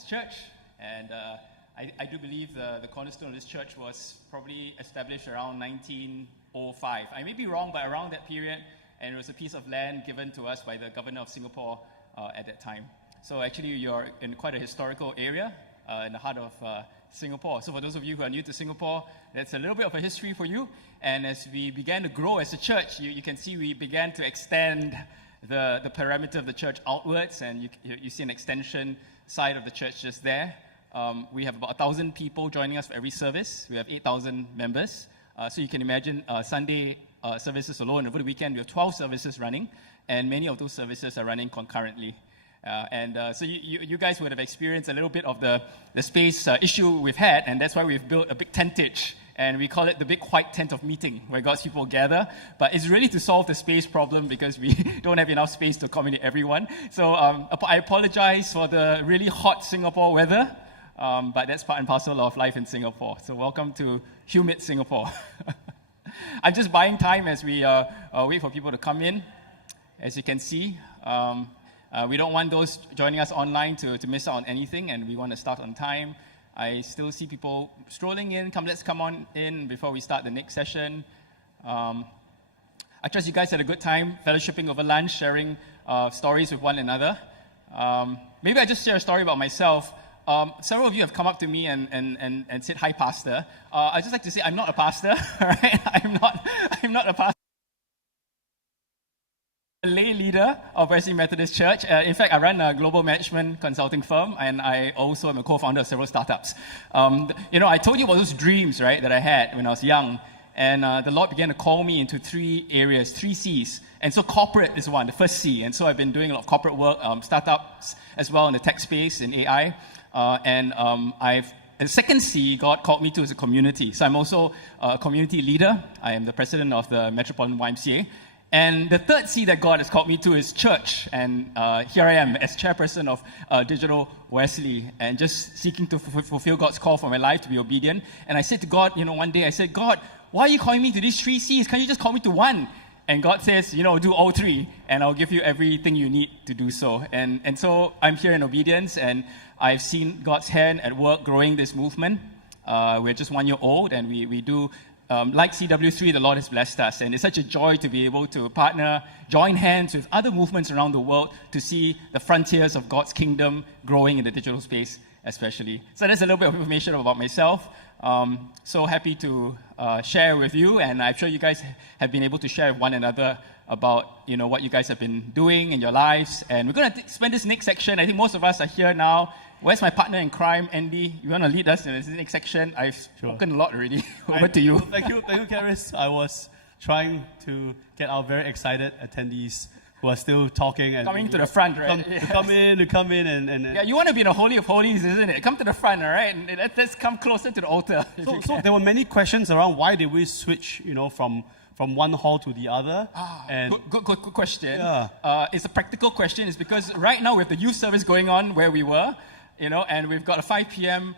this church, and I do believe the cornerstone of this church was probably established around 1905. I may be wrong, but around that period, and it was a piece of land given to us by the governor of Singapore at that time. So actually, you're in quite a historical area in the heart of Singapore. So for those of you who are new to Singapore, that's a little bit of a history for you. And as we began to grow as a church, you can see we began to extend the perimeter of the church outwards, and you see an extension side of the church just there. We have about 1,000 people joining us for every service. We have 8,000 members. So you can imagine Sunday services alone. Over the weekend, we have 12 services running, and many of those services are running concurrently. So you guys would have experienced a little bit of the space issue we've had, and that's why we've built a big tentage, and we call it the big white tent of meeting, where God's people gather. But it's really to solve the space problem because we don't have enough space to accommodate everyone. So I apologize for the really hot Singapore weather, but that's part and parcel of life in Singapore. So welcome to humid Singapore. I'm just buying time as we wait for people to come in. As you can see, we don't want those joining us online to miss out on anything, and we want to start on time. I still see people strolling in. Let's come on in before we start the next session. I trust you guys had a good time fellowshipping over lunch, sharing stories with one another. Maybe I just share a story about myself. Several of you have come up to me and said, "Hi, Pastor." I'd just like to say I'm not a pastor. Right? I'm not a pastor. A lay leader of Wesley Methodist Church. In fact, I run a global management consulting firm, and I also am a co-founder of several startups. I told you about those dreams, right, that I had when I was young, and the Lord began to call me into 3 areas, 3 C's. And so corporate is one, the first C. And so I've been doing a lot of corporate work, startups as well in the tech space, in AI. And the second C, God called me to is a community. So I'm also a community leader. I am the president of the Metropolitan YMCA. And the third C that God has called me to is church. And here I am as chairperson of Digital Wesley, and just seeking to fulfill God's call for my life, to be obedient. And I said to God, one day I said, "God, why are you calling me to these 3 C's? Can't you just call me to one?" And God says, do all 3, and I'll give you everything you need to do so. And so I'm here in obedience, and I've seen God's hand at work growing this movement. We're just 1 year old, and we do, like CW3, the Lord has blessed us. And it's such a joy to be able to partner, join hands with other movements around the world to see the frontiers of God's kingdom growing in the digital space, especially. So that's a little bit of information about myself. So happy to share with you, and I'm sure you guys have been able to share with one another about what you guys have been doing in your lives. And we're going to spend this next section. I think most of us are here now. Where's my partner in crime, Andy? You want to lead us in this next section? I've spoken a lot already. Over to you. Thank you, Karis. I was trying to get our very excited attendees who are still talking and coming to the front, right? To come in and yeah, you want to be in the Holy of Holies, isn't it? Come to the front, all right? And let's come closer to the altar. So there were many questions around why did we switch, from one hall to the other. And good question. Yeah. It's a practical question. It's because right now we have the youth service going on where we were, and we've got a 5 p.m.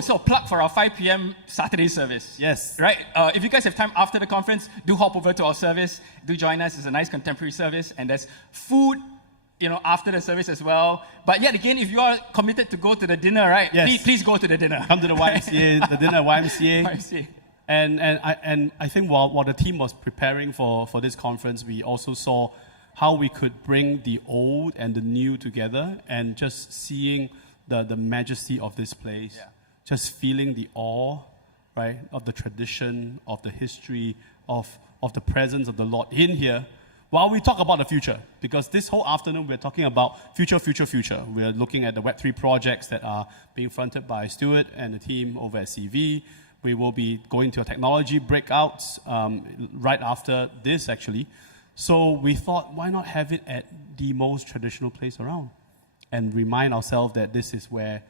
So a plug for our 5 p.m. Saturday service. Yes. Right? If you guys have time after the conference, do hop over to our service. Do join us. It's a nice contemporary service. And there's food, after the service as well. But yet again, if you are committed to go to the dinner, right? Yes. Please go to the dinner. Come to the YMCA, the dinner at YMCA. YMCA. And I think while the team was preparing for this conference, we also saw how we could bring the old and the new together, and just seeing the majesty of this place. Yeah. Just feeling the awe, right, of the tradition, of the history, of the presence of the Lord in here, while we talk about the future. Because this whole afternoon, we're talking about future. We're looking at the Web3 projects that are being fronted by Stuart and the team over at CV. We will be going to a technology breakouts right after this, actually. So we thought, why not have it at the most traditional place around? And remind ourselves that this is where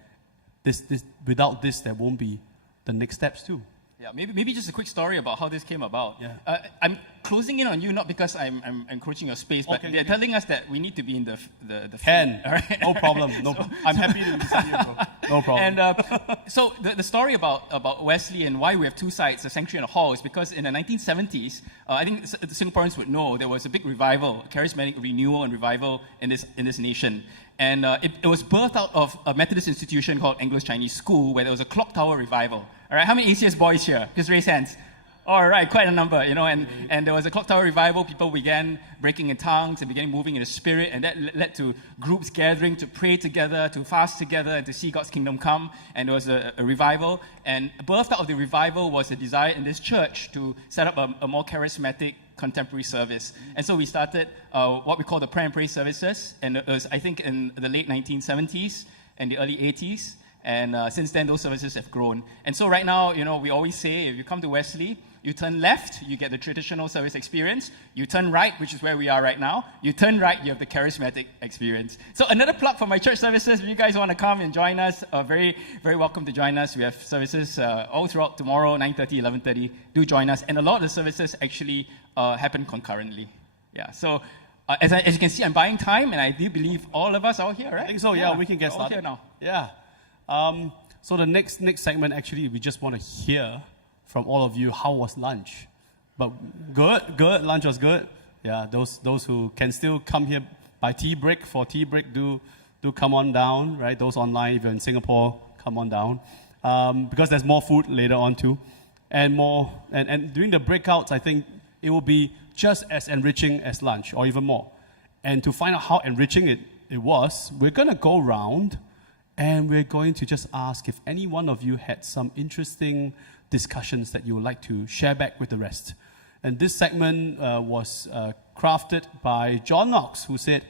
without this, there won't be the next steps too. Yeah, maybe just a quick story about how this came about. Yeah. I'm closing in on you, not because I'm encroaching your space, but they're telling us that we need to be in the Can. All right? No problem. I'm happy to listen to you, bro. No problem. And so the story about Wesley and why we have 2 sites, a sanctuary and a hall, is because in the 1970s, I think the Singaporeans would know there was a big revival, charismatic renewal and revival in this nation. And it was birthed out of a Methodist institution called Anglo-Chinese School, where there was a clock tower revival. All right, how many ACS boys here? Just raise hands. All right, quite a number, and there was a clock tower revival. People began breaking in tongues and began moving in the spirit, and that led to groups gathering to pray together, to fast together, and to see God's kingdom come. And there was a revival, and birthed out of the revival was a desire in this church to set up a more charismatic contemporary service. And so we started what we call the prayer and praise services, and it was, I think, in the late 1970s and the early 80s. And since then, those services have grown. And so right now, we always say, if you come to Wesley, you turn left, you get the traditional service experience. You turn right, which is where we are right now. You turn right, you have the charismatic experience. So another plug for my church services. If you guys want to come and join us, very, very welcome to join us. We have services all throughout tomorrow, 9:30, 11:30. Do join us. And a lot of the services actually happen concurrently. Yeah, so as you can see, I'm buying time, and I do believe all of us are here, right? I think so, yeah. We can get started. All here now. Yeah. So the next segment, actually, we just want to hear from all of you, how was lunch? But good. Lunch was good. Yeah, those who can still come here by tea break, do come on down, right? Those online, if you're in Singapore, come on down. Because there's more food later on too. And during the breakouts, I think it will be just as enriching as lunch, or even more. And to find out how enriching it was, we're going to go around and we're going to just ask if any one of you had some interesting discussions that you would like to share back with the rest. And this segment was crafted by John Knox, who said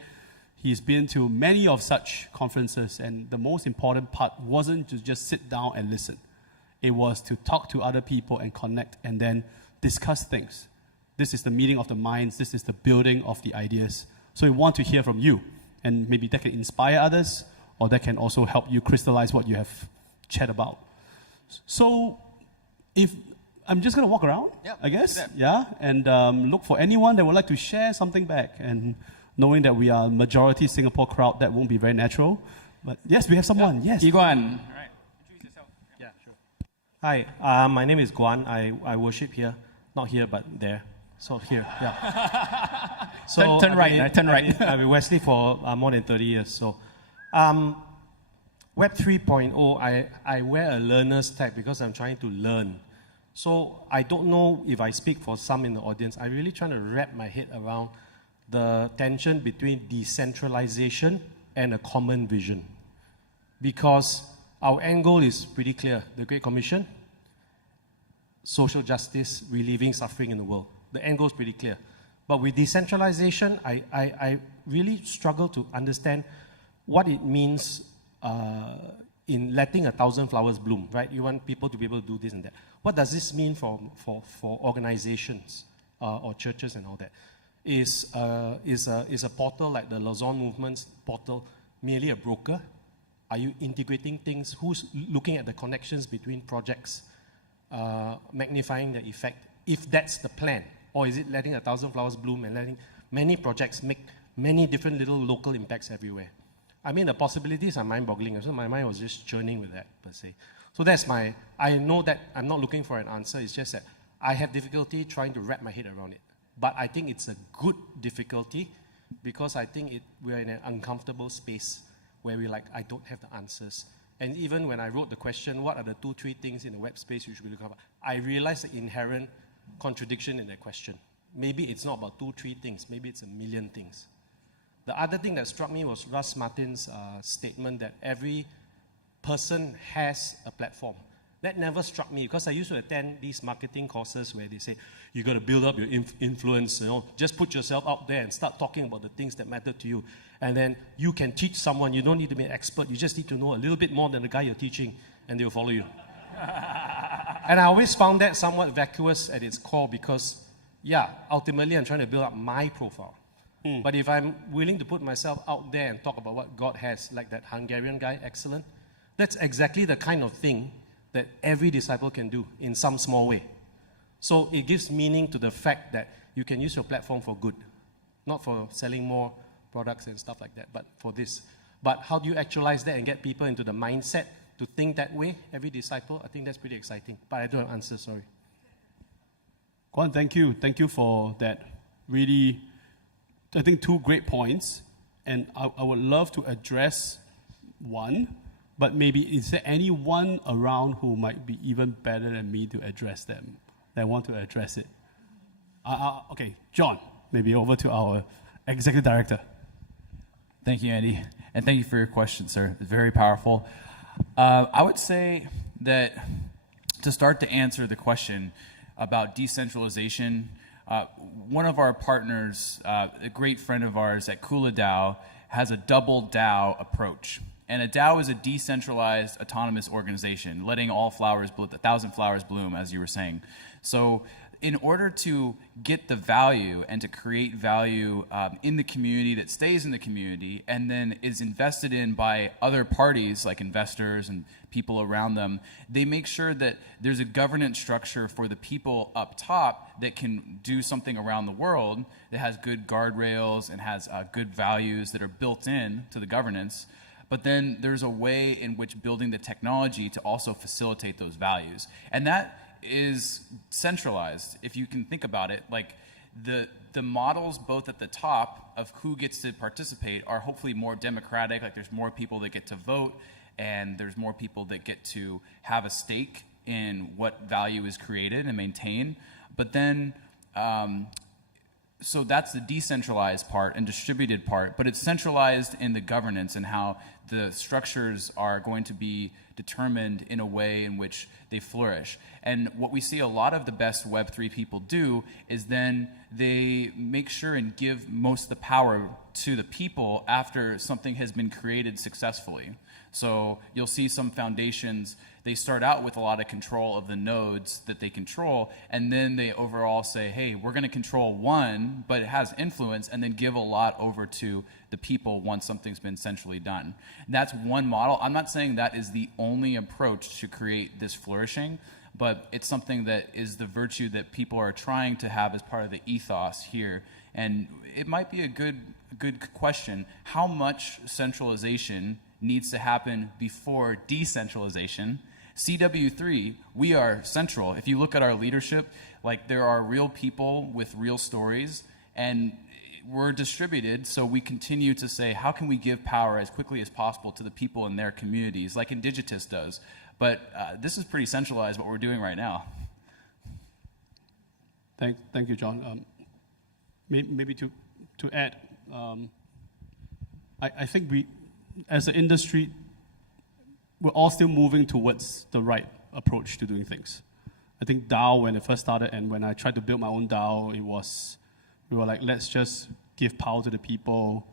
he's been to many of such conferences, and the most important part wasn't to just sit down and listen. It was to talk to other people and connect and then discuss things. This is the meeting of the minds. This is the building of the ideas. So we want to hear from you, and maybe that can inspire others, or that can also help you crystallize what you have chat about. So if I'm just going to walk around, I guess, and look for anyone that would like to share something back. And knowing that we are a majority Singapore crowd, that won't be very natural. But yes, we have someone. Yes. Guan. All right. Introduce yourself. Yeah, sure. Hi, my name is Guan. I worship here, not here, but there. So here, yeah. So turn right. Turn right. I've been Wesley for more than 30 years. So, Web 3.0, I wear a learner's tag because I'm trying to learn. So I don't know if I speak for some in the audience. I'm really trying to wrap my head around the tension between decentralization and a common vision. Because our end goal is pretty clear. The Great Commission, social justice, relieving suffering in the world. The end goal is pretty clear. But with decentralization, I really struggle to understand what it means in letting 1,000 flowers bloom, right? You want people to be able to do this and that. What does this mean for organizations or churches and all that? Is a portal like the Lausanne Movement's portal merely a broker? Are you integrating things? Who's looking at the connections between projects, magnifying the effect? If that's the plan, or is it letting 1,000 flowers bloom and letting many projects make many different little local impacts everywhere? I mean, the possibilities are mind-boggling. So my mind was just churning with that, per se. So that's I know that I'm not looking for an answer. It's just that I have difficulty trying to wrap my head around it. But I think it's a good difficulty because I think we're in an uncomfortable space where we're like, I don't have the answers. And even when I wrote the question, what are the 2-3 things in the web space you should be looking for? I realized the inherent contradiction in that question. Maybe it's not about 2-3 things. Maybe it's a million things. The other thing that struck me was Russ Martin's statement that every person has a platform. That never struck me because I used to attend these marketing courses where they say, you got to build up your influence, just put yourself out there and start talking about the things that matter to you. And then you can teach someone. You don't need to be an expert. You just need to know a little bit more than the guy you're teaching and they'll follow you. And I always found that somewhat vacuous at its core because, ultimately I'm trying to build up my profile. But if I'm willing to put myself out there and talk about what God has, like that Hungarian guy, excellent, that's exactly the kind of thing that every disciple can do in some small way. So it gives meaning to the fact that you can use your platform for good, not for selling more products and stuff like that, but for this. But how do you actualize that and get people into the mindset to think that way, every disciple? I think that's pretty exciting. But I don't have answers, sorry. Guan, thank you. Thank you for that really, I think, 2 great points. and I would love to address one, but maybe is there anyone around who might be even better than me to address them, that want to address it? Okay, John, maybe over to our Executive Director. Thank you, Andy, and thank you for your question, sir. It's very powerful. I would say that to start to answer the question about decentralization, one of our partners, a great friend of ours at Kula DAO, has a double DAO approach. And a DAO is a decentralized autonomous organization, letting all flowers bloom, 1,000 flowers bloom, as you were saying. So in order to get the value and to create value in the community that stays in the community and then is invested in by other parties like investors and people around them, they make sure that there's a governance structure for the people up top that can do something around the world that has good guardrails and has good values that are built in to the governance. But then there's a way in which building the technology to also facilitate those values. And that is centralized, if you can think about it. Like the models both at the top of who gets to participate are hopefully more democratic, like there's more people that get to vote and there's more people that get to have a stake in what value is created and maintained. But then so that's the decentralized part and distributed part, but it's centralized in the governance and how the structures are going to be determined in a way in which they flourish. And what we see a lot of the best Web3 people do is then they make sure and give most of the power to the people after something has been created successfully. So you'll see some foundations, they start out with a lot of control of the nodes that they control, and then they overall say, hey, we're going to control one, but it has influence, and then give a lot over to the people once something's been centrally done. And that's one model. I'm not saying that is the only approach to create this flourishing, but it's something that is the virtue that people are trying to have as part of the ethos here. And it might be a good question. How much centralization needs to happen before decentralization? CW3, we are central. If you look at our leadership, like there are real people with real stories, and we're distributed, so we continue to say, how can we give power as quickly as possible to the people in their communities, like Indigitus does. But this is pretty centralized, what we're doing right now. Thank you, John. Maybe to add, I think we, as an industry, we're all still moving towards the right approach to doing things. I think DAO, when it first started, and when I tried to build my own DAO, we were like, let's just give power to the people.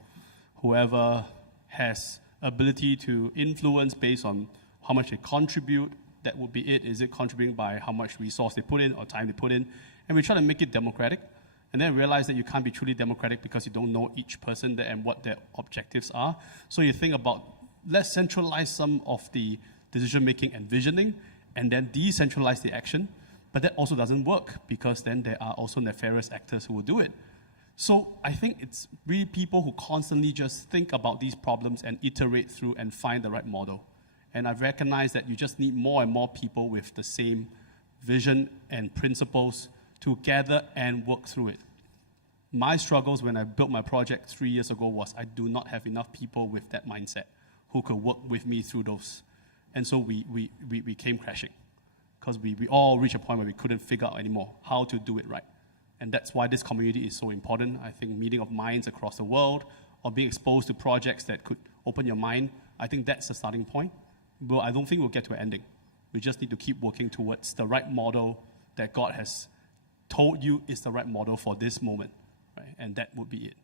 Whoever has ability to influence based on how much they contribute, that would be it. Is it contributing by how much resource they put in or time they put in? And we try to make it democratic. And then realize that you can't be truly democratic because you don't know each person there and what their objectives are. So you think about, let's centralize some of the decision-making and visioning, and then decentralize the action. But that also doesn't work, because then there are also nefarious actors who will do it. So I think it's really people who constantly just think about these problems and iterate through and find the right model. And I've recognized that you just need more and more people with the same vision and principles to gather and work through it. My struggles when I built my project 3 years ago was I do not have enough people with that mindset who could work with me through those. And so we came crashing, because we all reached a point where we couldn't figure out anymore how to do it right. And that's why this community is so important. I think meeting of minds across the world, or being exposed to projects that could open your mind, I think that's the starting point. But I don't think we'll get to an ending. We just need to keep working towards the right model that God has told you is the right model for this moment, right? And that would be it.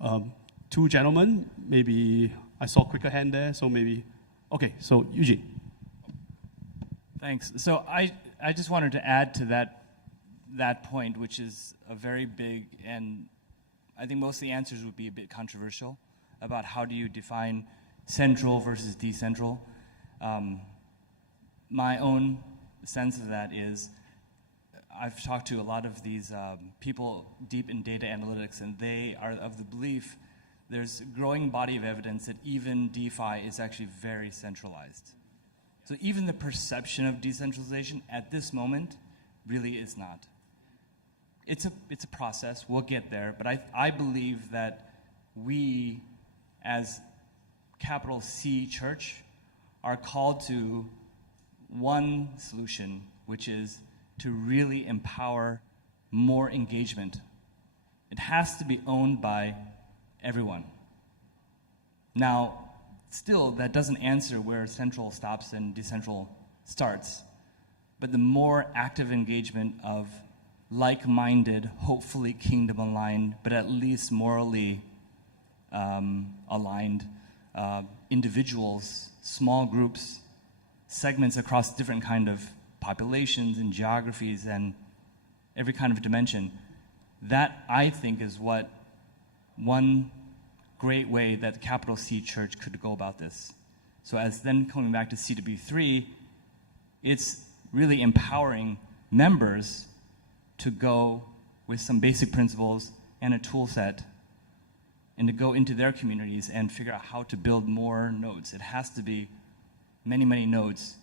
Yeah. Two gentlemen, maybe I saw a quicker hand there, so maybe, okay, so Eugene. Thanks. So I just wanted to add to that point, which is a very big, and I think most of the answers would be a bit controversial about how do you define central versus decentral. My own sense of that is, I've talked to a lot of these people deep in data analytics, and they are of the belief there's a growing body of evidence that even DeFi is actually very centralized. So even the perception of decentralization at this moment really is not. it's a process. We'll get there. But I believe that we, as capital C Church, are called to one solution, which is to really empower more engagement. It has to be owned by everyone. Now, still, that doesn't answer where central stops and decentral starts. But the more active engagement of like-minded, hopefully kingdom-aligned, but at least morally aligned individuals, small groups, segments across different kind of populations and geographies and every kind of dimension, that I think is what one great way that the capital C Church could go about this. So as then coming back to CW3, it's really empowering members to go with some basic principles and a tool set and to go into their communities and figure out how to build more nodes. It has to be many, many nodes.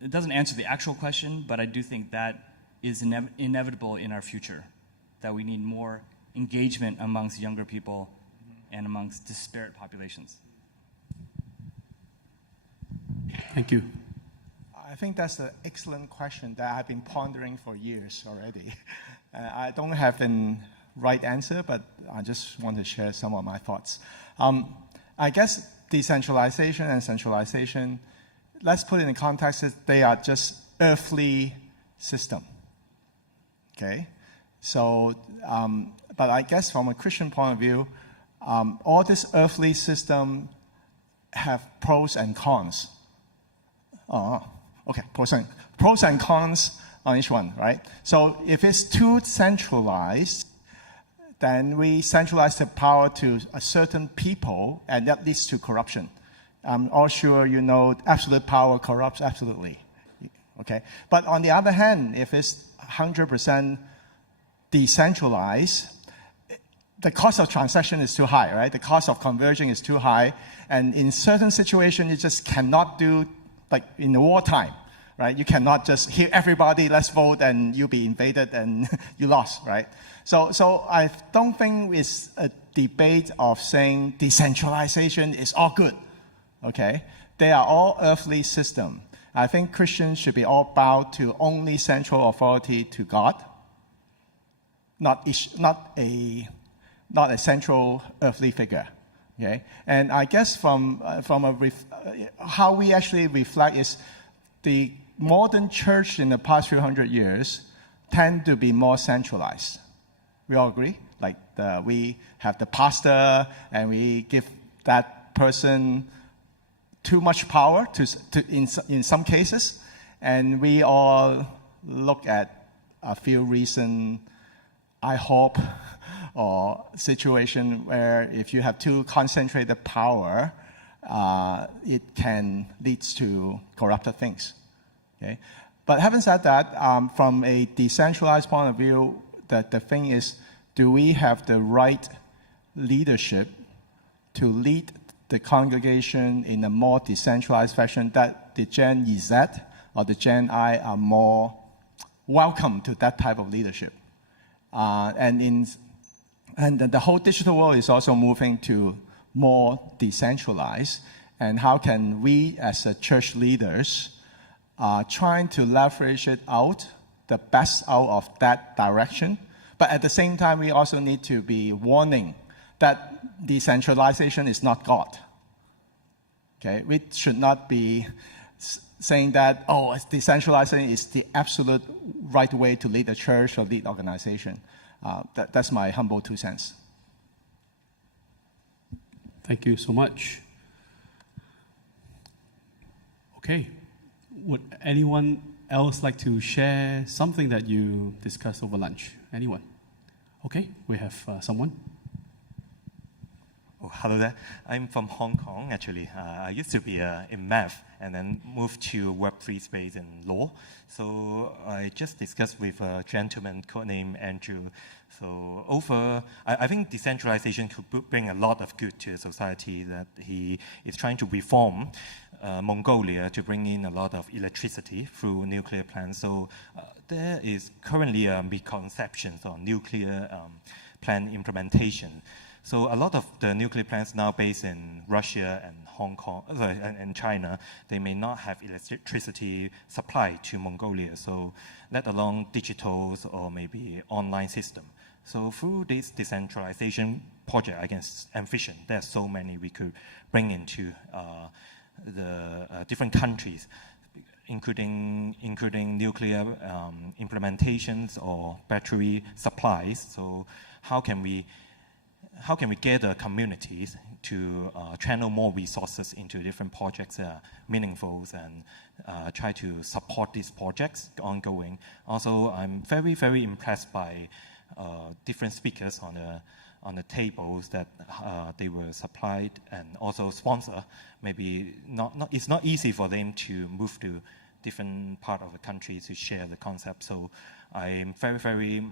It doesn't answer the actual question, but I do think that is inevitable in our future, that we need more engagement amongst younger people and amongst disparate populations. Thank you. I think that's an excellent question that I've been pondering for years already. I don't have a right answer, but I just want to share some of my thoughts. I guess decentralization and centralization, let's put it in context that they are just earthly system. Okay? So, but I guess from a Christian point of view, all this earthly system have pros and cons. Okay, pros and cons on each one, right? So if it's too centralized, then we centralize the power to a certain people, and that leads to corruption. I'm all sure you know absolute power corrupts absolutely. Okay? But on the other hand, if it's 100% decentralized, the cost of transaction is too high, right? The cost of conversion is too high, and in certain situations, you just cannot do, like in the wartime, right? You cannot just hear everybody, let's vote, and you be invaded and you lost, right? So I don't think it's a debate of saying decentralization is all good, okay? They are all earthly system. I think Christians should be all bowed to only central authority to God, not a central earthly figure. Okay, and I guess from how we actually reflect is the modern church in the past few hundred years tend to be more centralized. We all agree? Like we have the pastor and we give that person too much power in some cases, and we all look at a few recent IHOP or situation where if you have too concentrated power, it can lead to corrupted things. Okay? But having said that, from a decentralized point of view, the thing is, do we have the right leadership to lead the congregation in a more decentralized fashion that the Gen Z or the Gen I are more welcome to that type of leadership? And the whole digital world is also moving to more decentralized. And how can we, as a church leaders, trying to leverage it out, the best out of that direction? But at the same time, we also need to be warning that decentralization is not God. Okay, we should not be saying that, oh, decentralization is the absolute right way to lead a church or lead organization. That's my humble 2 cents. Thank you so much. Okay, would anyone else like to share something that you discussed over lunch? Anyone? Okay, we have someone. Oh, hello there. I'm from Hong Kong, actually. I used to be in math and then moved to Web3 space in law. So I just discussed with a gentleman named Andrew. So I think decentralization could bring a lot of good to society, that he is trying to reform Mongolia to bring in a lot of electricity through nuclear plants. So there is currently misconceptions on nuclear plant implementation. So a lot of the nuclear plants now based in Russia and Hong Kong and China, they may not have electricity supply to Mongolia, so let alone digitals or maybe online system. So through this decentralization project, I guess, envision there's so many we could bring into the different countries, including nuclear implementations or battery supplies. So how can we gather communities to channel more resources into different projects that are meaningful and try to support these projects ongoing. Also, I'm very, very impressed by different speakers on the tables that they were supplied and also sponsor. Maybe it's not easy for them to move to different part of the country to share the concept. So I'm very, very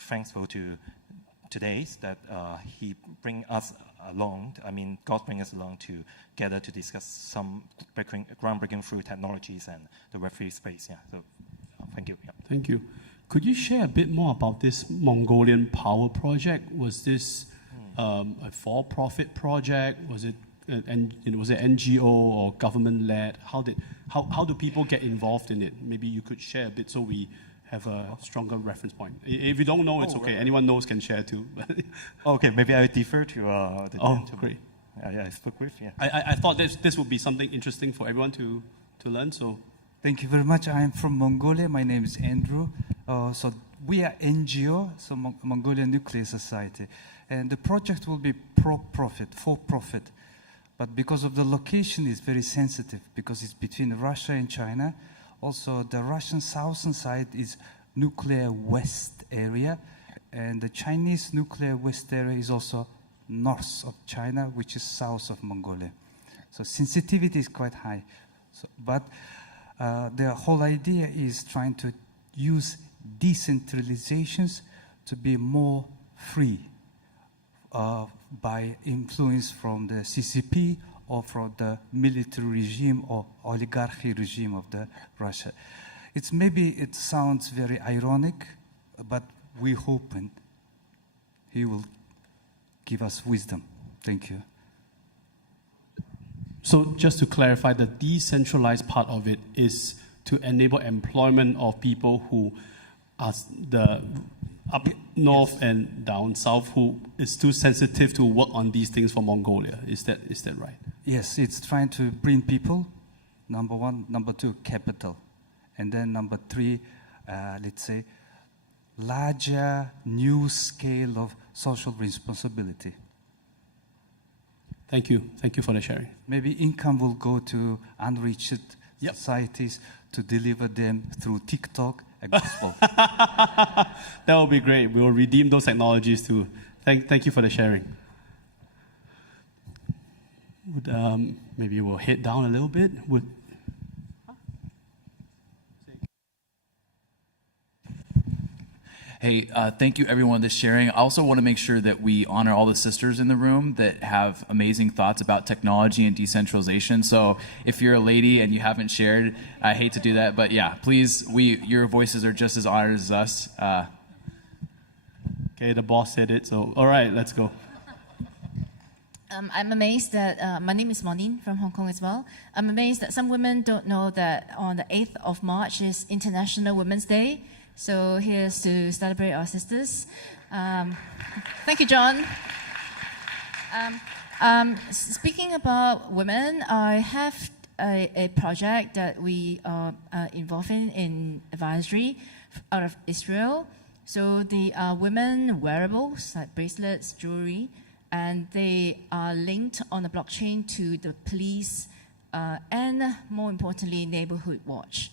thankful to today that he bring us along. I mean, God bring us along together to discuss some groundbreaking through technologies and the Web3 space. Yeah. So thank you. Yeah. Thank you. Could you share a bit more about this Mongolian Power Project? Was this a for-profit project? Was it was it NGO or government-led? How do people get involved in it? Maybe you could share a bit so we have a stronger reference point. If you don't know, it's okay. Right. Anyone knows can share too. Okay, maybe I defer to the gentleman. Great. I spoke with, yeah. I thought this would be something interesting for everyone to learn. So, thank you very much. I am from Mongolia. My name is Andrew. So we are NGO, so Mongolian Nuclear Society, and the project will be for profit. But because of the location, is very sensitive because it's between Russia and China. Also, the Russian southern side is nuclear waste area, and the Chinese nuclear waste area is also north of China, which is south of Mongolia. So sensitivity is quite high. So, but the whole idea is trying to use decentralizations to be more free by influence from the CCP or from the military regime or oligarchy regime of the Russia. It sounds very ironic, but we hope and he will give us wisdom. Thank you. So just to clarify, the decentralized part of it is to enable employment of people who are up north and down south, who is too sensitive to work on these things for Mongolia. Is that right? Yes, it's trying to bring people, number one. Number two, capital. And then number three, let's say, larger new scale of social responsibility. Thank you. Thank you for the sharing. Maybe income will go to unreached societies to deliver them through TikTok and gospel. That will be great. We will redeem those technologies too. Thank you for the sharing. Maybe we'll head down a little bit. Hey, thank you everyone that's sharing. I also want to make sure that we honor all the sisters in the room that have amazing thoughts about technology and decentralization. So if you're a lady and you haven't shared, I hate to do that, but yeah, please, your voices are just as honored as us. Okay, the boss said it, so all right, let's go. I'm amazed that, my name is Monin from Hong Kong as well. I'm amazed that some women don't know that on the 8th of March is International Women's Day. So here's to celebrate our sisters. Thank you, John. Speaking about women, I have a project that we are involved in advisory out of Israel. So the women wearables, like bracelets, jewelry, and they are linked on the blockchain to the police and, more importantly, neighborhood watch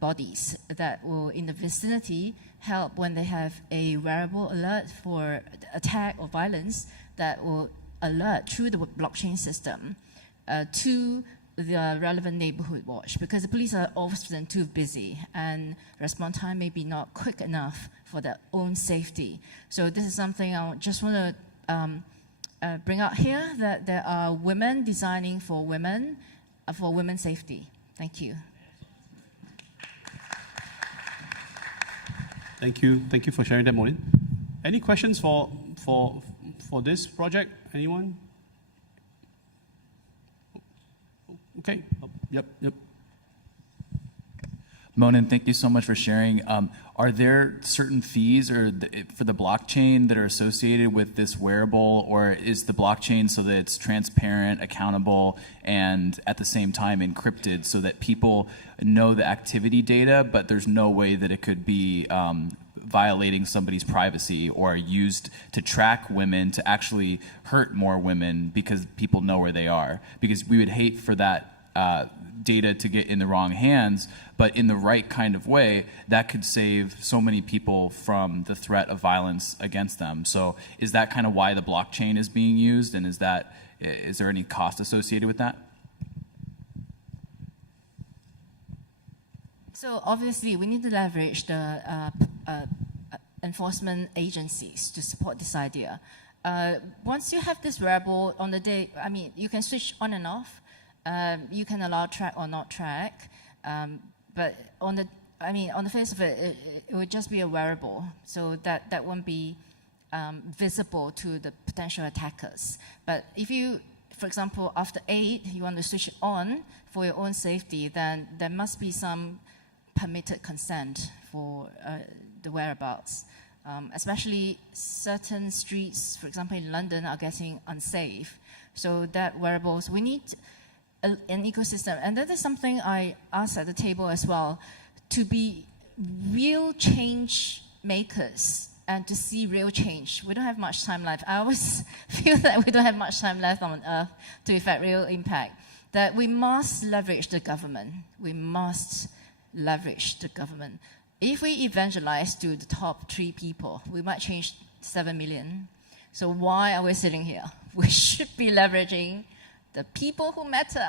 bodies that will, in the vicinity, help when they have a wearable alert for attack or violence that will alert through the blockchain system to the relevant neighborhood watch, because the police are often too busy and response time may be not quick enough for their own safety. So this is something I just want to bring out here, that there are women designing for women's safety. Thank you. Thank you. Thank you for sharing that, Maureen. Any questions for this project? Anyone? Okay. Yep. Monin, thank you so much for sharing. Are there certain fees for the blockchain that are associated with this wearable, or is the blockchain so that it's transparent, accountable, and at the same time encrypted so that people know the activity data, but there's no way that it could be violating somebody's privacy or used to track women to actually hurt more women because people know where they are? Because we would hate for that data to get in the wrong hands, but in the right kind of way, that could save so many people from the threat of violence against them. So is that kind of why the blockchain is being used, and is there any cost associated with that? So obviously, we need to leverage the enforcement agencies to support this idea. Once you have this wearable on the day, I mean, you can switch on and off. You can allow track or not track, but on the face of it, it would just be a wearable, so that won't be visible to the potential attackers. But if you, for example, after 8, you want to switch it on for your own safety, then there must be some permitted consent for the whereabouts. Especially certain streets, for example, in London, are getting unsafe. So that wearables, we need an ecosystem. And that is something I asked at the table as well, to be real change makers and to see real change. We don't have much time left. I always feel that we don't have much time left on Earth to effect real impact. That we must leverage the government. We must leverage the government. If we evangelize to the top 3 people, we might change 7 million. So why are we sitting here? We should be leveraging the people who matter.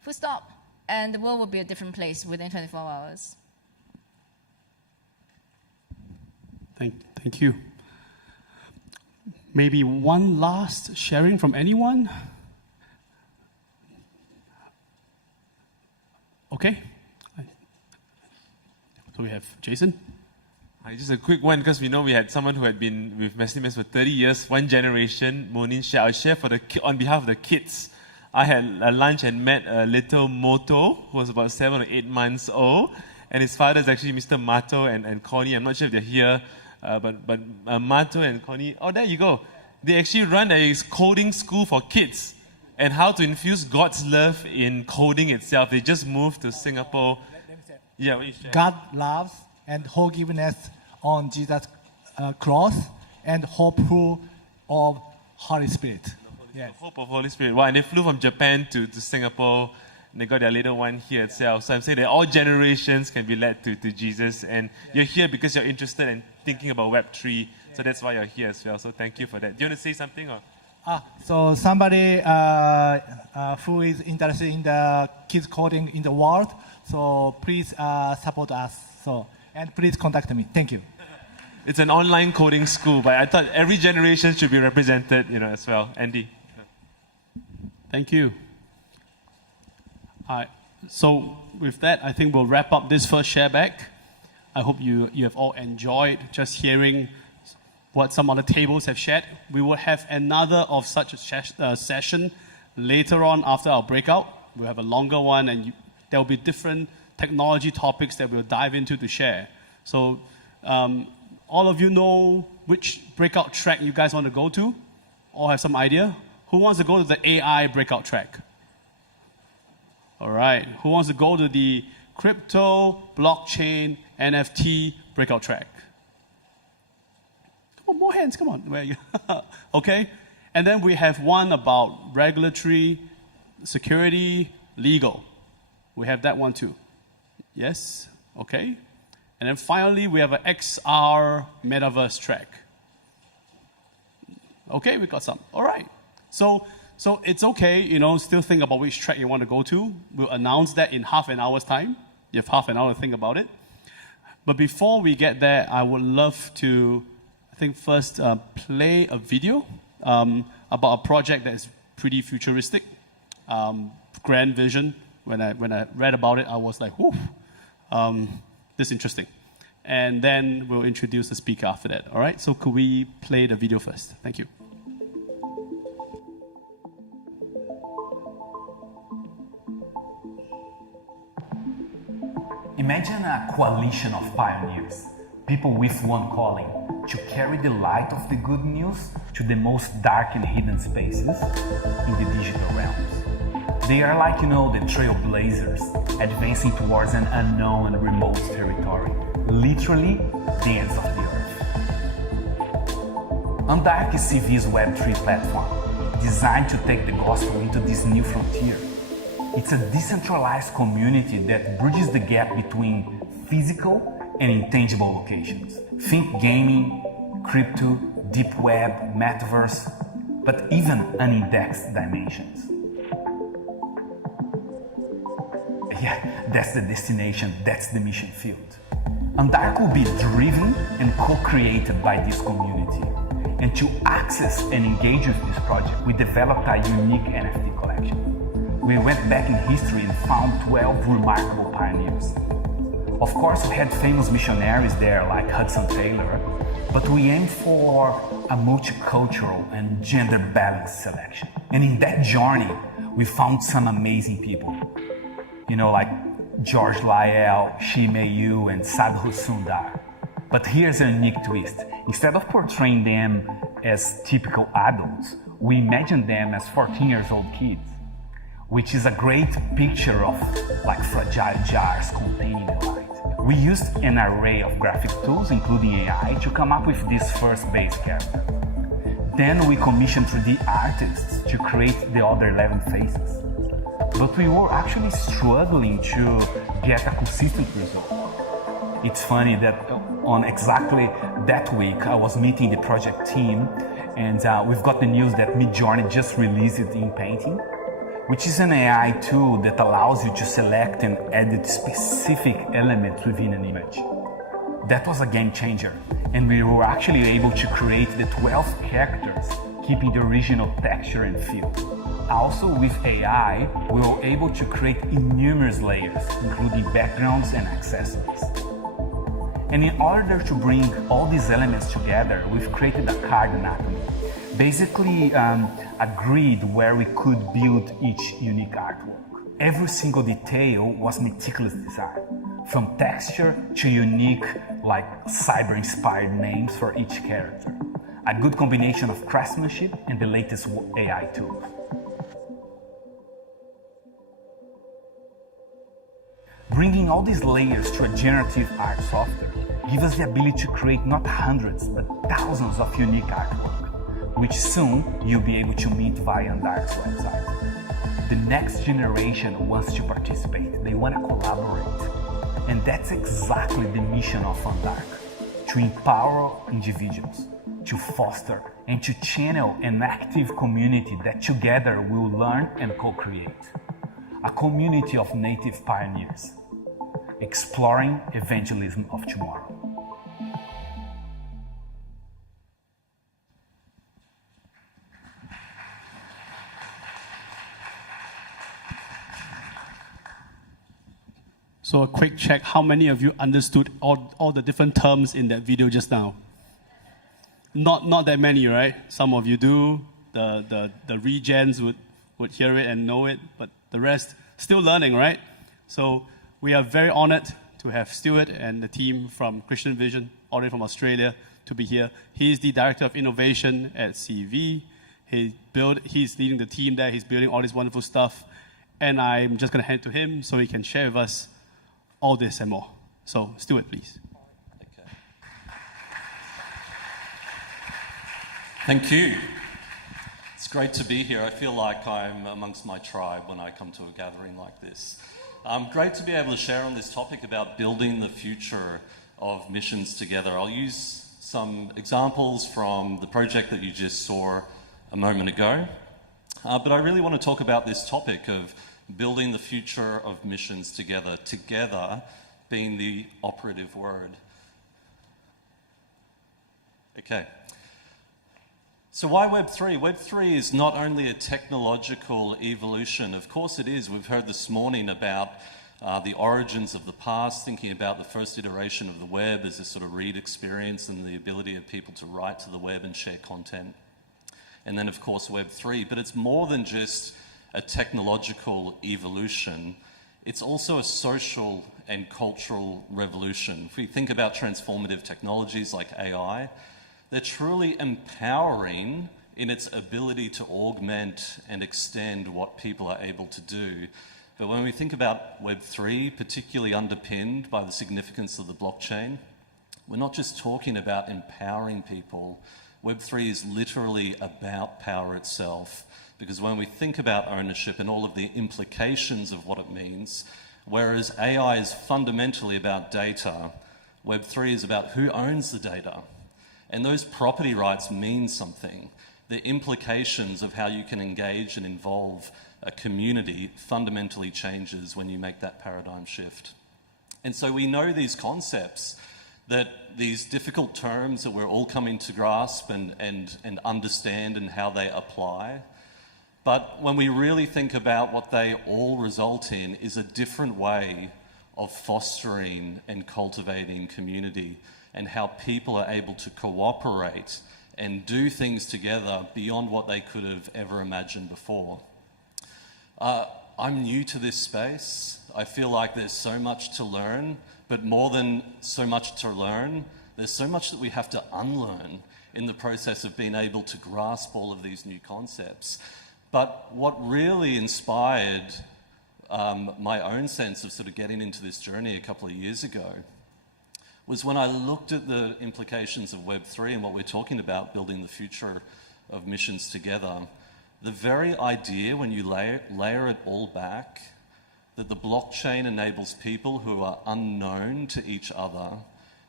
Full stop. And the world will be a different place within 24 hours. Thank you. Maybe one last sharing from anyone? Okay. So we have Jason. Just a quick one, because we know we had someone who had been with Wesley Mess for 30 years, one generation. Monin share. I'll share on behalf of the kids. I had a lunch and met a little Moto, who was about 7 or 8 months old, and his father is actually Mr. Mato and Connie. I'm not sure if they're here, but Mato and Connie. Oh, there you go. They actually run a coding school for kids, and how to infuse God's love in coding itself. They just moved to Singapore. Yeah, God loves and forgiveness on Jesus' cross, and hopeful of Holy Spirit. The hope of Holy Spirit. Wow, and they flew from Japan to Singapore, and they got their little one here itself. So I'm saying that all generations can be led to Jesus, and you're here because you're interested in thinking about Web3, so that's why you're here as well. So thank you for that. Do you want to say something? Or? So somebody who is interested in the kids coding in the world, so please support us. And please contact me. Thank you. It's an online coding school, but I thought every generation should be represented, as well. Andy. Thank you. All right. So with that, I think we'll wrap up this first share back. I hope you have all enjoyed just hearing what some other tables have shared. We will have another of such a session later on after our breakout. We'll have a longer one, and there will be different technology topics that we'll dive into to share. So all of you know which breakout track you guys want to go to? Or have some idea? Who wants to go to the AI breakout track? All right. Who wants to go to the crypto, blockchain, NFT breakout track? Come on, more hands, come on. Where are you? Okay. And then we have one about regulatory, security, legal. We have that one too. Yes? Okay. And then finally, we have an XR metaverse track. Okay, we got some. All right. So it's okay, still think about which track you want to go to. We'll announce that in half an hour's time. You have half an hour to think about it. But before we get there, I would love to, first play a video about a project that is pretty futuristic, grand vision. When I read about it, I was like, whew, this is interesting. And then we'll introduce the speaker after that, all right? So could we play the video first? Thank you. Imagine a coalition of pioneers, people with one calling, to carry the light of the good news to the most dark and hidden spaces in the digital realms. They are like, the trailblazers, advancing towards an unknown and remote territory, literally the ends of the earth. Undark is CV's Web3 platform, designed to take the gospel into this new frontier. It's a decentralized community that bridges the gap between physical and intangible locations. Think gaming, crypto, deep web, metaverse, but even unindexed dimensions. Yeah, that's the destination, that's the mission field. Undark will be driven and co-created by this community. And to access and engage with this project, we developed a unique NFT collection. We went back in history and found 12 remarkable pioneers. Of course, we had famous missionaries there like Hudson Taylor, but we aimed for a multicultural and gender-balanced selection. And in that journey, we found some amazing people. Like George Lyell, Shimei Yu, and Sadhu Sundar. But here's a unique twist. Instead of portraying them as typical adults, we imagined them as 14-year-old kids, which is a great picture of fragile jars containing the light. We used an array of graphic tools, including AI, to come up with this first base character. Then we commissioned 3D artists to create the other 11 faces. But we were actually struggling to get a consistent result. It's funny that on exactly that week, I was meeting the project team, and we've got the news that Midjourney just released it in Painting, which is an AI tool that allows you to select and edit specific elements within an image. That was a game changer, and we were actually able to create the 12 characters, keeping the original texture and feel. Also, with AI, we were able to create innumerable layers, including backgrounds and accessories. And in order to bring all these elements together, we've created a card anatomy. Basically, a grid where we could build each unique artwork. Every single detail was meticulous design, from texture to unique, cyber-inspired names for each character. A good combination of craftsmanship and the latest AI tools. Bringing all these layers to a generative art software gives us the ability to create not hundreds, but thousands of unique artwork, which soon you'll be able to meet via Undark's website. The next generation wants to participate, they want to collaborate. And that's exactly the mission of Undark, to empower individuals, to foster and to channel an active community that together will learn and co-create. A community of native pioneers, exploring evangelism of tomorrow. So a quick check, how many of you understood all the different terms in that video just now? Not that many, right? Some of you do. The regens would hear it and know it, but the rest, still learning, right? So we are very honored to have Stuart and the team from Christian Vision, all the way from Australia, to be here. He's the Director of Innovation at CV. He's leading the team there. He's building all this wonderful stuff. And I'm just going to hand it to him so he can share with us all this and more. So, Stuart, please. Okay. Thank you. It's great to be here. I feel like I'm amongst my tribe when I come to a gathering like this. Great to be able to share on this topic about building the future of missions together. I'll use some examples from the project that you just saw a moment ago. But I really want to talk about this topic of building the future of missions together, together being the operative word. Okay. So why Web3? Web3 is not only a technological evolution. Of course it is. We've heard this morning about the origins of the past, thinking about the first iteration of the web as this sort of read experience and the ability of people to write to the web and share content. And then, of course, Web3. But it's more than just a technological evolution. It's also a social and cultural revolution. If we think about transformative technologies like AI, they're truly empowering in its ability to augment and extend what people are able to do. But when we think about Web3, particularly underpinned by the significance of the blockchain, we're not just talking about empowering people. Web3 is literally about power itself. Because when we think about ownership and all of the implications of what it means, whereas AI is fundamentally about data, Web3 is about who owns the data. And those property rights mean something. The implications of how you can engage and involve a community fundamentally changes when you make that paradigm shift. And so we know these concepts, that these difficult terms that we're all coming to grasp and understand and how they apply. But when we really think about what they all result in is a different way of fostering and cultivating community and how people are able to cooperate and do things together beyond what they could have ever imagined before. I'm new to this space. I feel like there's so much to learn, but more than so much to learn, there's so much that we have to unlearn in the process of being able to grasp all of these new concepts. But what really inspired my own sense of sort of getting into this journey a couple of years ago was when I looked at the implications of Web3 and what we're talking about, building the future of missions together. The very idea, when you layer it all back, that the blockchain enables people who are unknown to each other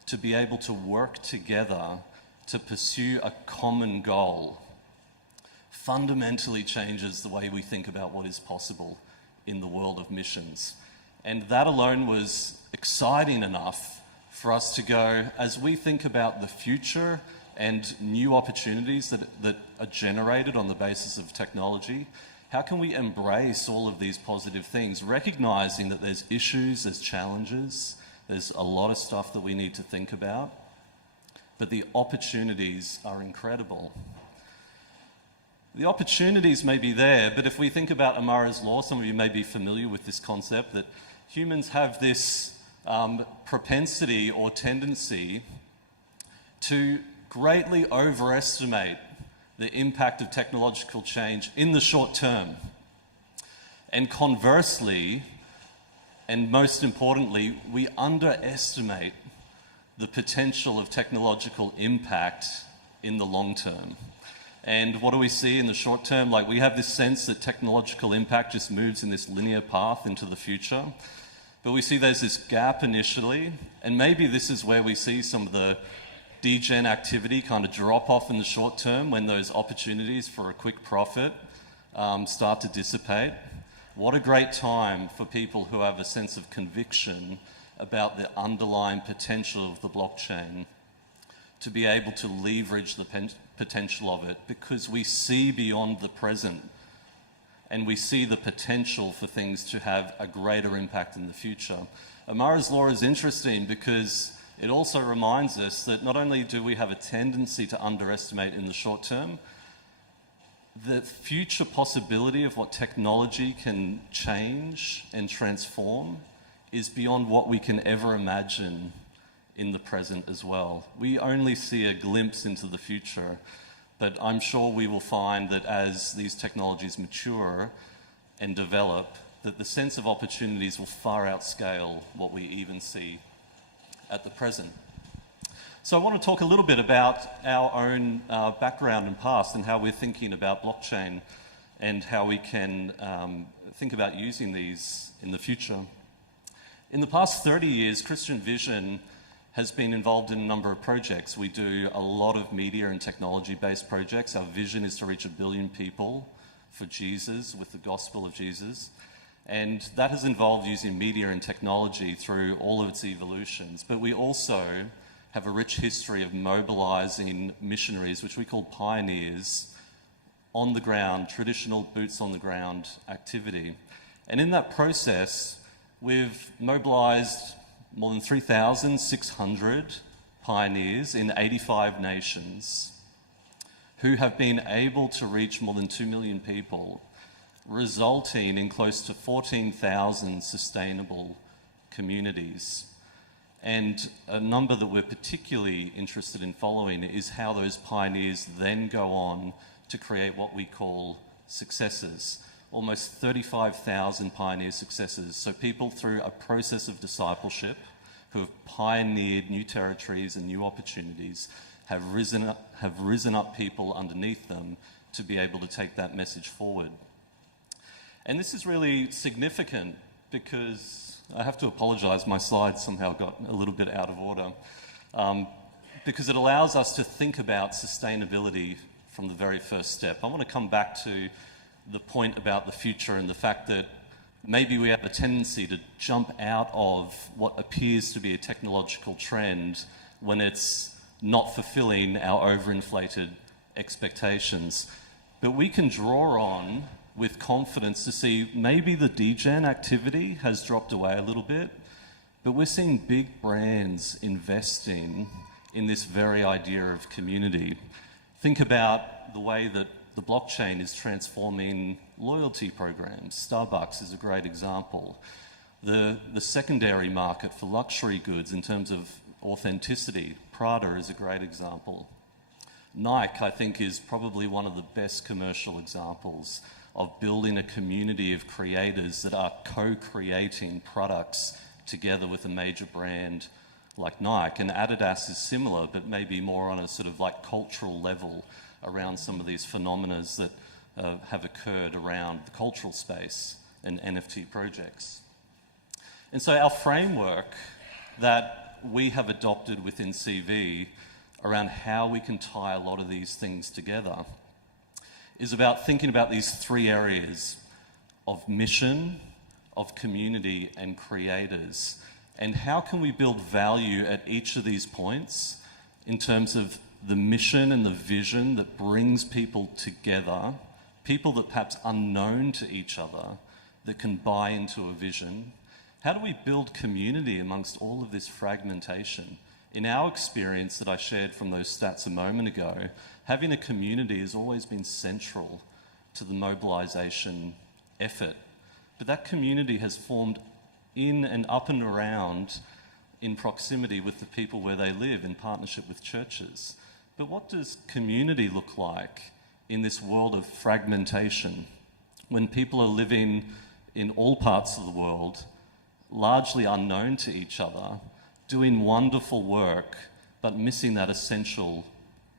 to be able to work together to pursue a common goal, fundamentally changes the way we think about what is possible in the world of missions. And that alone was exciting enough for us to go, as we think about the future and new opportunities that are generated on the basis of technology, how can we embrace all of these positive things, recognizing that there's issues, there's challenges, there's a lot of stuff that we need to think about, but the opportunities are incredible. The opportunities may be there, but if we think about Amara's law, some of you may be familiar with this concept that humans have this propensity or tendency to greatly overestimate the impact of technological change in the short term. And conversely, and most importantly, we underestimate the potential of technological impact in the long term. And what do we see in the short term? Like, we have this sense that technological impact just moves in this linear path into the future. But we see there's this gap initially, and maybe this is where we see some of the degen activity kind of drop off in the short term when those opportunities for a quick profit start to dissipate. What a great time for people who have a sense of conviction about the underlying potential of the blockchain to be able to leverage the potential of it, because we see beyond the present and we see the potential for things to have a greater impact in the future. Amara's law is interesting because it also reminds us that not only do we have a tendency to underestimate in the short term, the future possibility of what technology can change and transform is beyond what we can ever imagine in the present as well. We only see a glimpse into the future, but I'm sure we will find that as these technologies mature and develop, that the sense of opportunities will far outscale what we even see at the present. So I want to talk a little bit about our own background and past and how we're thinking about blockchain and how we can think about using these in the future. In the past 30 years, Christian Vision has been involved in a number of projects. We do a lot of media and technology-based projects. Our vision is to reach 1 billion people for Jesus, with the gospel of Jesus. And that has involved using media and technology through all of its evolutions. But we also have a rich history of mobilizing missionaries, which we call pioneers, on the ground, traditional boots on the ground activity. And in that process, we've mobilized more than 3,600 pioneers in 85 nations who have been able to reach more than 2 million people, resulting in close to 14,000 sustainable communities. And a number that we're particularly interested in following is how those pioneers then go on to create what we call successors. Almost 35,000 pioneer successors. So people through a process of discipleship who have pioneered new territories and new opportunities have risen up people underneath them to be able to take that message forward. And this is really significant because I have to apologize, my slides somehow got a little bit out of order, because it allows us to think about sustainability from the very first step. I want to come back to the point about the future and the fact that maybe we have a tendency to jump out of what appears to be a technological trend when it's not fulfilling our overinflated expectations. But we can draw on with confidence to see maybe the degen activity has dropped away a little bit, but we're seeing big brands investing in this very idea of community. Think about the way that the blockchain is transforming loyalty programs. Starbucks is a great example. The secondary market for luxury goods in terms of authenticity, Prada is a great example. Nike, I think, is probably one of the best commercial examples of building a community of creators that are co-creating products together with a major brand like Nike. And Adidas is similar, but maybe more on a sort of like cultural level around some of these phenomena that have occurred around the cultural space and NFT projects. And so our framework that we have adopted within CV around how we can tie a lot of these things together is about thinking about these three areas of mission, of community, and creators. And how can we build value at each of these points in terms of the mission and the vision that brings people together, people that perhaps unknown to each other, that can buy into a vision. How do we build community amongst all of this fragmentation? In our experience that I shared from those stats a moment ago, having a community has always been central to the mobilization effort. But that community has formed in and up and around in proximity with the people where they live, in partnership with churches. But what does community look like in this world of fragmentation, when people are living in all parts of the world, largely unknown to each other, doing wonderful work, but missing that essential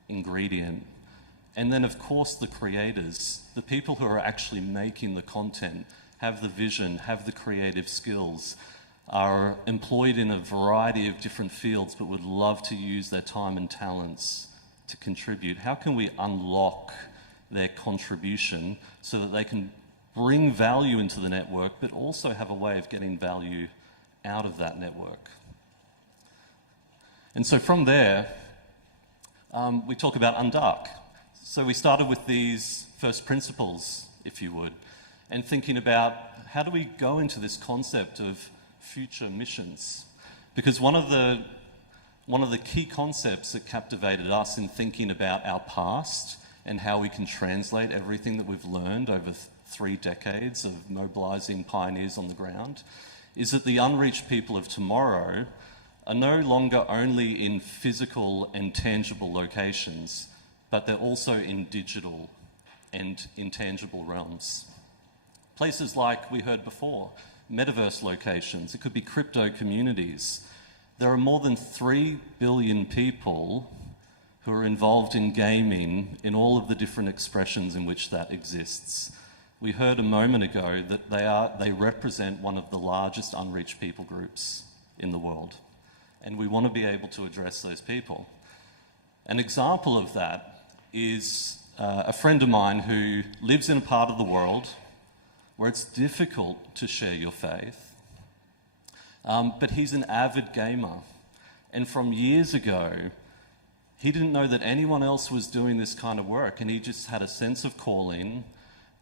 ingredient? And then, of course, the creators, the people who are actually making the content, have the vision, have the creative skills, are employed in a variety of different fields, but would love to use their time and talents to contribute. How can we unlock their contribution so that they can bring value into the network, but also have a way of getting value out of that network? And so from there, we talk about Undark. So we started with these first principles, if you would, and thinking about how do we go into this concept of future missions? Because one of the key concepts that captivated us in thinking about our past and how we can translate everything that we've learned over 3 decades of mobilizing pioneers on the ground is that the unreached people of tomorrow are no longer only in physical and tangible locations, but they're also in digital and intangible realms. Places like we heard before, metaverse locations, it could be crypto communities. There are more than 3 billion people who are involved in gaming in all of the different expressions in which that exists. We heard a moment ago that they represent one of the largest unreached people groups in the world. And we want to be able to address those people. An example of that is a friend of mine who lives in a part of the world where it's difficult to share your faith, but he's an avid gamer. And from years ago, he didn't know that anyone else was doing this kind of work, and he just had a sense of calling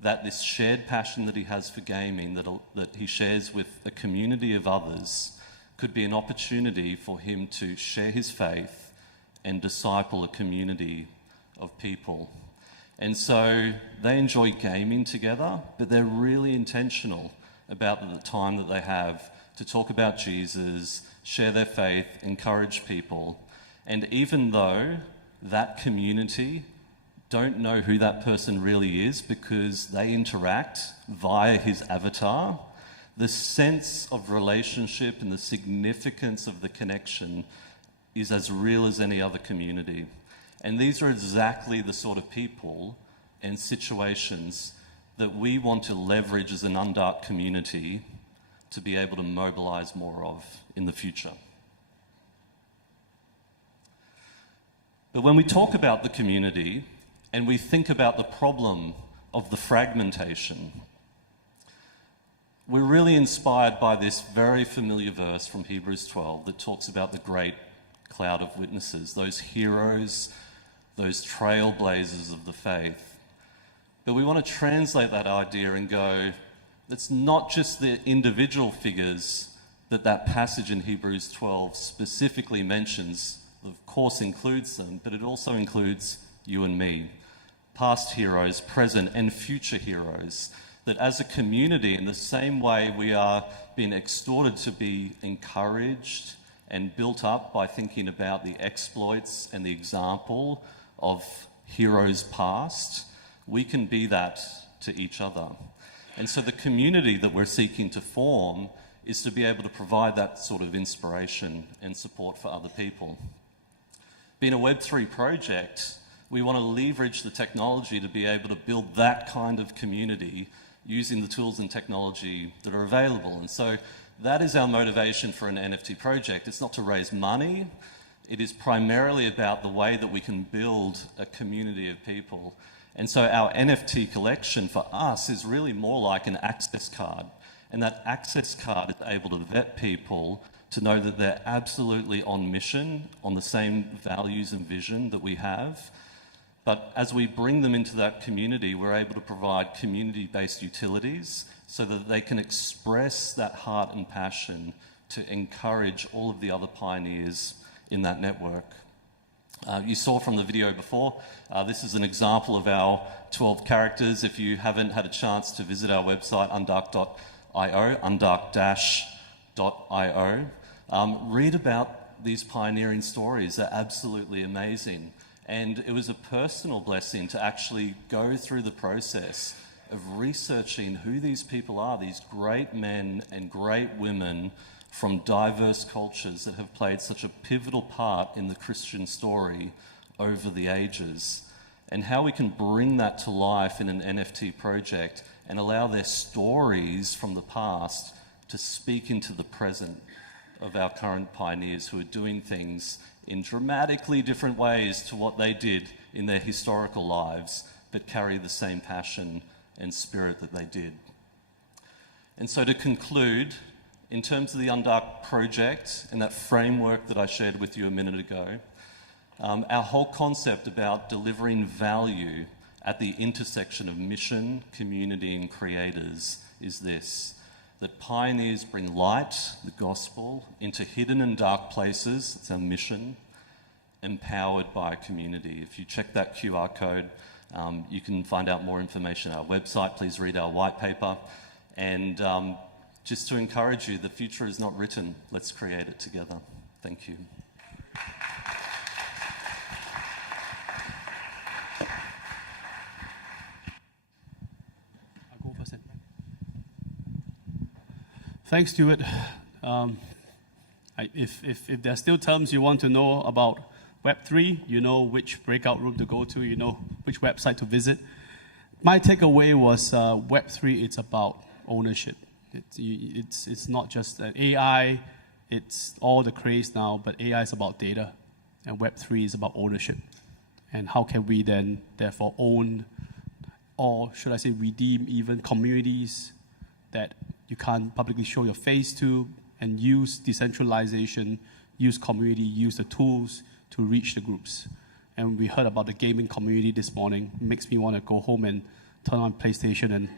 that this shared passion that he has for gaming, that he shares with a community of others, could be an opportunity for him to share his faith and disciple a community of people. And so they enjoy gaming together, but they're really intentional about the time that they have to talk about Jesus, share their faith, encourage people. And even though that community don't know who that person really is because they interact via his avatar, the sense of relationship and the significance of the connection is as real as any other community. And these are exactly the sort of people and situations that we want to leverage as an Undark community to be able to mobilize more of in the future. But when we talk about the community and we think about the problem of the fragmentation, we're really inspired by this very familiar verse from Hebrews 12 that talks about the great cloud of witnesses, those heroes, those trailblazers of the faith. But we want to translate that idea and go, it's not just the individual figures that passage in Hebrews 12 specifically mentions, of course includes them, but it also includes you and me, past heroes, present and future heroes, that as a community, in the same way we are being exhorted to be encouraged and built up by thinking about the exploits and the example of heroes past, we can be that to each other. And so the community that we're seeking to form is to be able to provide that sort of inspiration and support for other people. Being a Web3 project, we want to leverage the technology to be able to build that kind of community using the tools and technology that are available. And so that is our motivation for an NFT project. It's not to raise money. It is primarily about the way that we can build a community of people. And so our NFT collection for us is really more like an access card. And that access card is able to vet people to know that they're absolutely on mission, on the same values and vision that we have. But as we bring them into that community, we're able to provide community-based utilities so that they can express that heart and passion to encourage all of the other pioneers in that network. You saw from the video before, this is an example of our 12 characters. If you haven't had a chance to visit our website, undark.io, undark-.io, read about these pioneering stories. They're absolutely amazing. And it was a personal blessing to actually go through the process of researching who these people are, these great men and great women from diverse cultures that have played such a pivotal part in the Christian story over the ages, and how we can bring that to life in an NFT project and allow their stories from the past to speak into the present of our current pioneers who are doing things in dramatically different ways to what they did in their historical lives, but carry the same passion and spirit that they did. And so to conclude, in terms of the Undark project and that framework that I shared with you a minute ago, our whole concept about delivering value at the intersection of mission, community, and creators is this: that pioneers bring light, the gospel, into hidden and dark places. It's our mission, empowered by a community. If you check that QR code, you can find out more information on our website. Please read our white paper. And just to encourage you, the future is not written. Let's create it together. Thank you. I'll go first then. Thanks, Stuart. If there's still terms you want to know about Web3, you know which breakout room to go to, you know which website to visit. My takeaway was Web3, it's about ownership. It's not just AI, it's all the craze now, but AI is about data, and Web3 is about ownership. And how can we then therefore own, or should I say redeem even communities that you can't publicly show your face to, and use decentralization, use community, use the tools to reach the groups. And we heard about the gaming community this morning. It makes me want to go home and turn on PlayStation and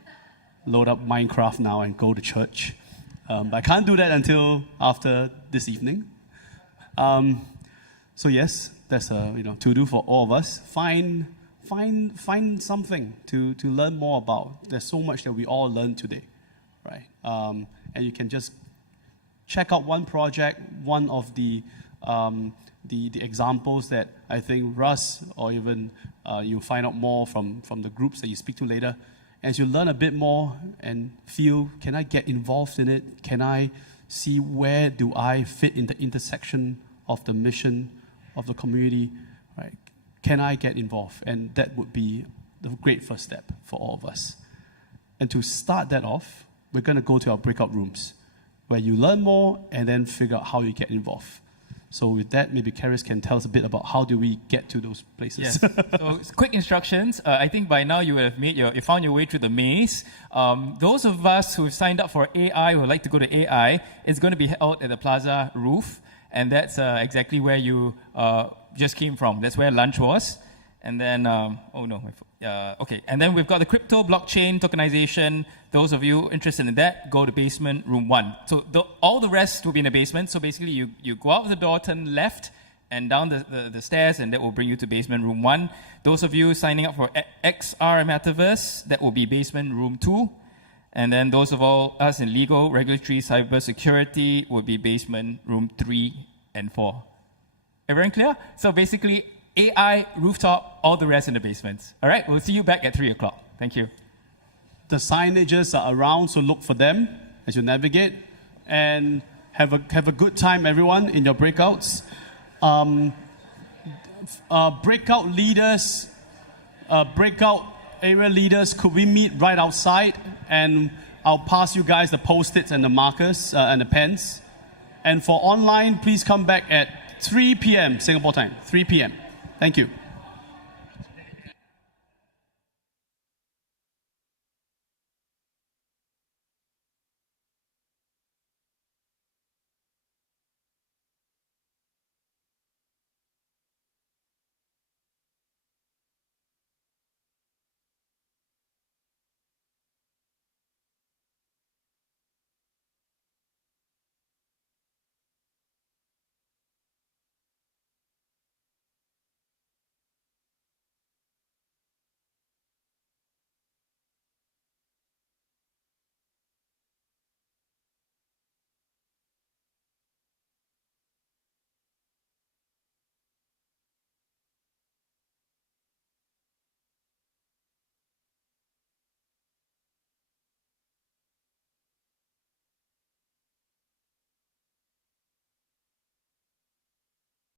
load up Minecraft now and go to church. But I can't do that until after this evening. So yes, that's a to do for all of us. Find something to learn more about. There's so much that we all learn today, right? And you can just check out one project, one of the examples that I think Russ or even you'll find out more from the groups that you speak to later. As you learn a bit more and feel, can I get involved in it? Can I see where do I fit in the intersection of the mission of the community, right? Can I get involved? And that would be the great first step for all of us. And to start that off, we're going to go to our breakout rooms where you learn more and then figure out how you get involved. So with that, maybe Karis can tell us a bit about how do we get to those places. Yes. So quick instructions. I think by now you would have you found your way through the maze. Those of us who've signed up for AI, who would like to go to AI, it's going to be held at the plaza roof. And that's exactly where you just came from. That's where lunch was. And then, okay. And then we've got the crypto blockchain tokenization. Those of you interested in that, go to basement room 1. So all the rest will be in the basement. So basically, you go out the door, turn left, and down the stairs, and that will bring you to basement room 1. Those of you signing up for XR Metaverse, that will be basement room 2. And then those of all us in legal, regulatory, cyber security would be basement room 3 and 4. Everyone clear? So basically, AI, rooftop, all the rest in the basements. All right, we'll see you back at 3 o'clock. Thank you. The signages are around, so look for them as you navigate. And have a good time, everyone, in your breakouts. Breakout leaders, breakout area leaders, could we meet right outside? And I'll pass you guys the Post-its and the markers and the pens. And for online, please come back at 3 p.m. Singapore time, 3 p.m. Thank you.